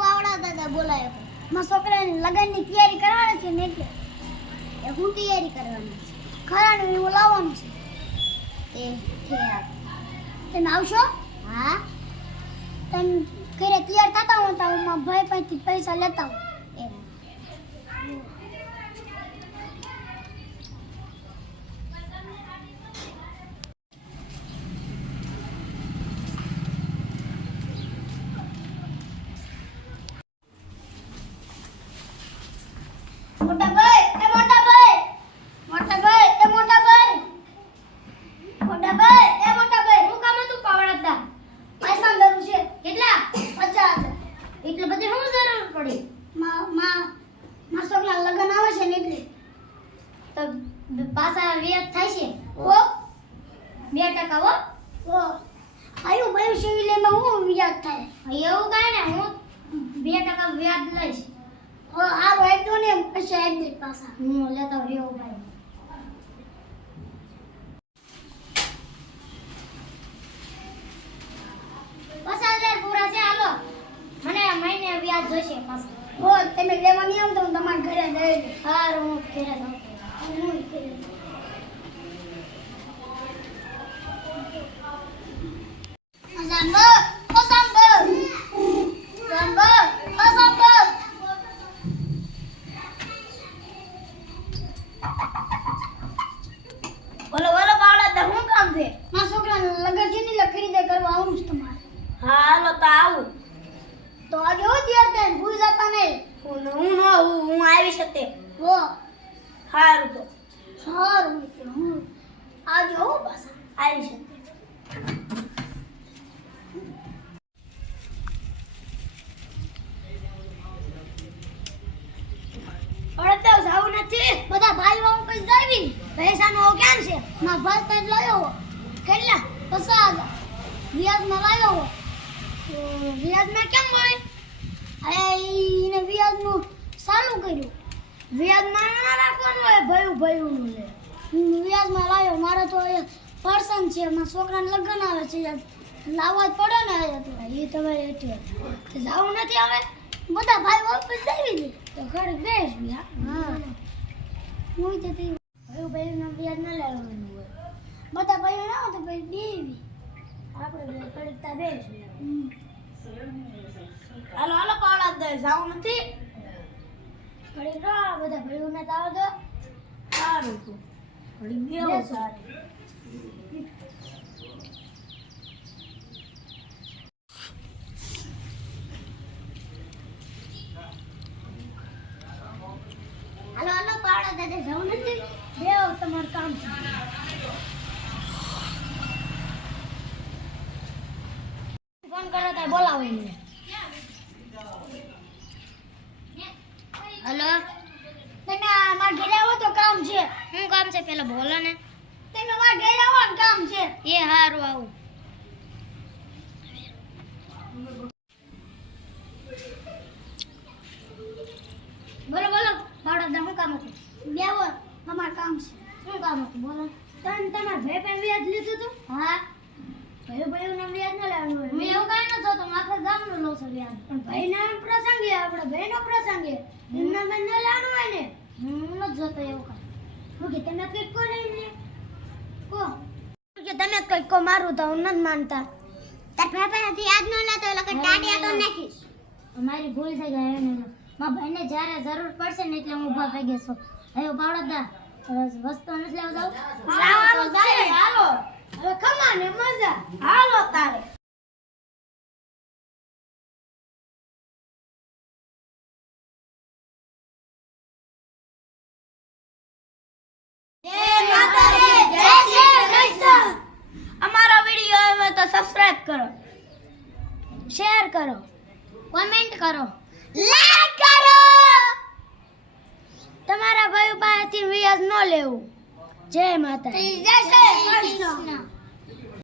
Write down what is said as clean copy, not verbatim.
પાવડા દાદા બોલાય મારા છોકરાની લગનની તૈયારી કરવાની છે ને એટલે એ હું તૈયારી કરવાની છે ખરાનું એવું લાવવાનું છે એ ઠીક તમે આવશો હા તમે ઘરે તૈયાર થતા હો તો મારા ભાઈ પાસેથી પૈસા લેતા હો મોટા ભાઈ એ મોટા ભાઈ મોટા ભાઈ એ મોટા ભાઈ મોટા ભાઈ એ મોટા ભાઈ હું કામ હતું પાવડાતા પૈસા જરૂર છે કેટલા 50,000 એટલે બધી શું જરૂર પડી માં છોકરા લગન આવે છે ને એટલે તો પાછા વ્યાજ થાય છે ઓ 2% હો ઓ આયુ ભાઈ શિવલેમાં હું વ્યાજ થાય એવું કાંઈ ને હું 2% વ્યાજ લઈશ ઓ આ રેડો ને પછી એક દે પાછા હું લેતો રહ્યો ભાઈ 50,000 પૂરા છે હાલો મને મહિને વ્યાજ જોઈશે પાછા હો તમે લેવા નહીં આવ તો હું તમારા ઘરે દઈ દઉં સારું હું ઘરે દઉં હું ઘરે દઉં Sambo, oh Sambo, Sambo, oh Sambo. બોલો બોલો બાળા તો શું કામ છે મારા છોકરાને લગન છે ને ખરીદે કરવા આવું છે તમારે હા હાલો તો આવું તો આજે હો તૈયાર થઈને ભૂલ જતા નહીં હું આવી શકે હો સારું તો સારું હું આજે હો પાછા આવી શકે બધા ભાઈ વાવ કઈ જાવી પૈસાનો કેમ છે માં ભાઈ કઈ લાયો કેટલા 50,000 વ્યાજમાં લાયો વ્યાજમાં કેમ હોય અરે એને વ્યાજનું ચાલુ કર્યું વ્યાજમાં ના રાખવાનું હોય ભયું લે વ્યાજમાં લાયો મારે તો પર્સન છે મારા છોકરાને લગ્ન આવે છે લાવવા જ પડે ને એ તમારે એટલે જાવું નથી આવે બધા ભાઈ વાપસ જાવી તો ખરી બેસવી હા હું તો તે ભાઈ નો વ્યાજ ના લેવાનું હોય બધા ભાઈઓ ના હોય તો ભાઈ દેવી આપણે ખરીદતા બેસવી હાલો હાલો પાવડા દે જાવું નથી ખરી રા બધા ભાઈઓ ને તાવ દો સારું તો ખરી બેવો સારું હાલો હાલો પાવડા દાદા જાવ નથી બેવ તમારું કામ છે ફોન કરો તો બોલાવો એને હાલો તમે મારા ઘરે આવો તો કામ છે શું કામ છે પેલા બોલો ને તમે મારા ઘરે આવો ને કામ છે એ હારું આવું બોલો બોલો પાવડા દા શું કામ હતું બેવો તમારું કામ છે શું કામ હતું બોલો તમારા ભાઈ પાસે વ્યાજ લીધું હતું હા ભાઈઓના વ્યાજ ના લેવાનું હોય મેં એવું કાંઈ ન જોતો આખા ગામનું લઉં છું વ્યાજ પણ ભાઈના પ્રસંગે આપણે ભાઈનો પ્રસંગે એમના મેં ન લેવાનું હોય ને હું ન જોતો એવું કાંઈ કે તમે કંઈક કો નહીં લે કો કે તમે કંઈક કો મારું તો હું નથી માનતા તાર ભાઈ પાસેથી યાદ ન લેતો એટલે ટાટિયા તો નાખીશ અમારી ભૂલ થઈ ગઈ એને મારા ભાઈને જ્યારે જરૂર પડશે ને એટલે હું ઊભા થઈ ગયો છું હવે પાવડા વસ્તુ નથી લેવા જાવ હાલો હવે કમાને મજા હાલો તારે અમારો વિડિયો આવે તો સબસ્ક્રાઇબ કરો શેર કરો કોમેન્ટ કરો લાઈક કરો તમારા ભાઈ પાસેથી વ્યાજ ન લેવું જય માતા જય શ્રી કૃષ્ણ